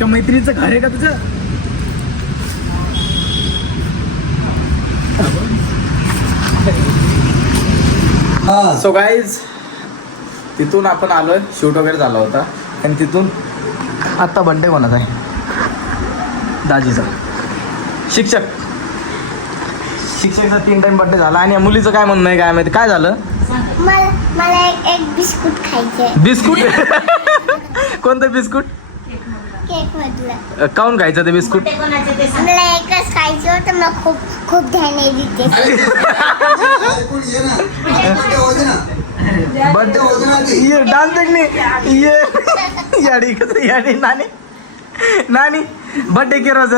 एका मैत्रिणीचं घर आहे का तुझं? सो गाईज तिथून आपण आलोय, शूट वगैरे झाला होता आणि तिथून आता बड्डे कोणाचा आहे? दाजीचा. शिक्षकचा 3 टाइम बड्डे झाला आणि या मुलीचं काय म्हणणं आहे काय माहिती, काय झालं? मला एक बिस्कुट खायचंय. बिस्कुट? कोणतं बिस्कुट? केक मधलं. काऊन खायचं ते बिस्कुट? मला एकच खायचं होतं, मला खूप खूप ध्यान देते. ये डान्स देखने ये याडी कसं याडी नानी नानी बड्डे के रोज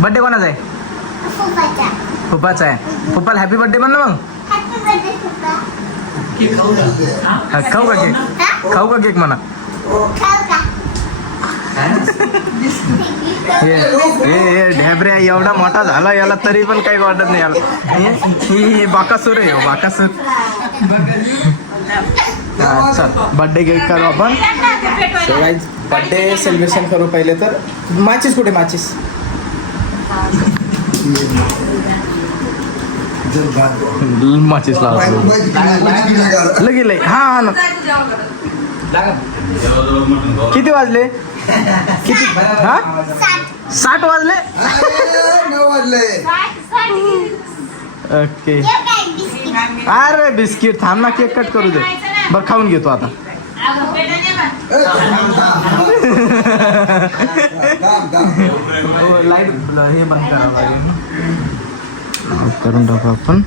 बड्डे कोणाचा आहे? पप्पाचा आहे. पप्पाला हॅपी बर्थडे म्हण ना मग. खाऊ का केक? खाऊ का केक म्हणा. हे ढेबऱ्या एवढा मोठा झाला याला तरी पण काही वाटत नाही याला. ही बाकासूर आहे, बाकासूर. चल बर्थडे केक करू आपण. बर्थडे सेलिब्रेशन करू. पहिले तर माचीस कुठे? माचीस माचीस लावतो लगेच लई. हा ना किती वाजले? किती? हा 60 वाजले. ओके. अरे बिस्किट थांब ना, केक कट करू दे. बरं खाऊन घेतो आता. लाईट हे बंद करावं लागेल. करून टाकू आपण.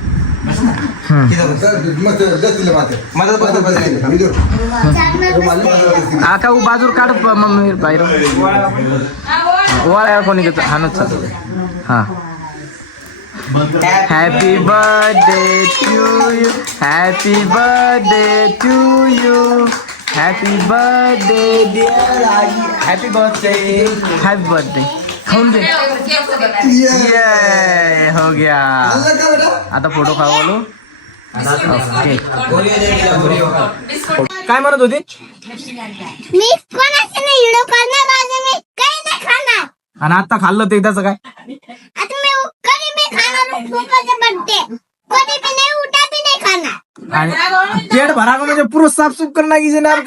आका बाजूर काढ मम्मी बाहेर. ओळा कोणी घेतो? हा ना चालू. हा happy birthday to you, happy birthday to you, happy birthday dear Aai, happy birthday, happy birthday. खाऊन दे. ये हो गया. आता फोटो खाऊ. ओके काय म्हणत होती? मी कोणाचा नाही व्हिडिओ करणार, माझं मी काही नाही खाणार. आणि आता खाल्लं ते त्याचं काय? आता मी कधी मी खाणार पप्पाचा बर्थडे, कधी मी नाही उठा बी नाही खाणार. आणि पेट भरा म्हणजे पुरं साफसूफ करणार की जे ना काय